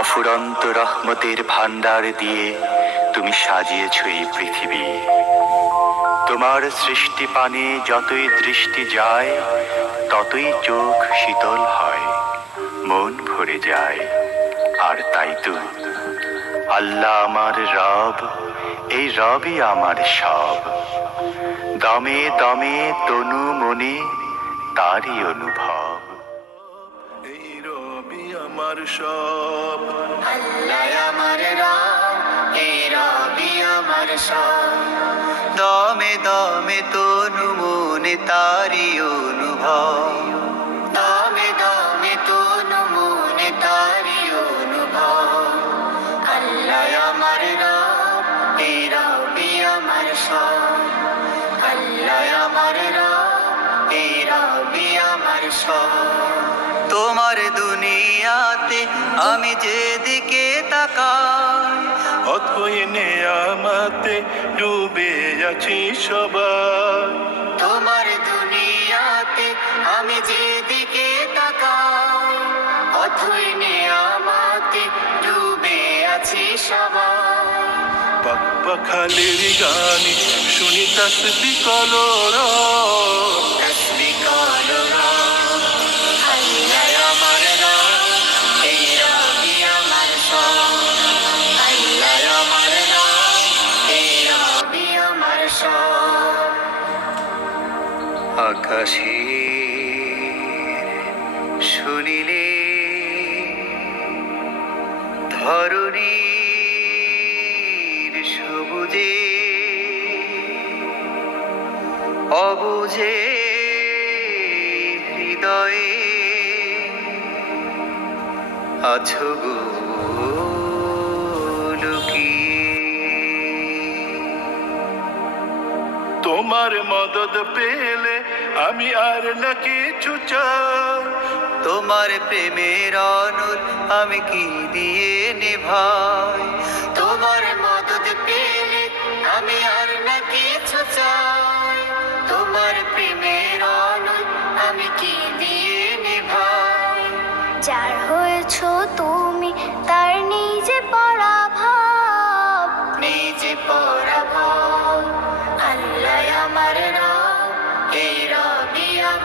অফুরন্ত রহমতের ভান্ডার দিয়ে তুমি সাজিয়েছ এই পৃথিবী। তোমার সৃষ্টি পানে যতই দৃষ্টি যায়, ততই চোখ শীতল হয়, মন ভরে যায়। আর তাই তো আল্লাহ আমার রব, এই রবই আমার সব। দমে দমে তনু মনে তারই অনুভব। আমার সব। আল্লাহ আমার রব এই রবি আমার সব। দমে দমে তনু মনে তারি অনুভব। দমে দমে তনু মনে তারি অনুভব। আল্লাহ আমার রব এই রবি আমার সব। আল্লাহ আমার রব এই রবি আমার সব। তোমার দুনিয়াতে আমি যেদিকে তাকাই অথই নেয়ামাতে ডুবে আছি সবাই। তোমার দুনিয়াতে আমি যেদিকে তাকাই অথই নিয়ামাতে ডুবে আছি সবাই। পাক পাখালির গানি শুনি তসবি কলর। আকাশে শুনিলে ধরণীর সবুজে অবুঝে হৃদয়ে আছো গো। তোমার মদত পেলে আমি আর না কিছু চাই। তোমার প্রেমের অনুর আমি কি দিয়ে নিভাই? তোমার মদত পেলে আমি আর না কিছু চাই।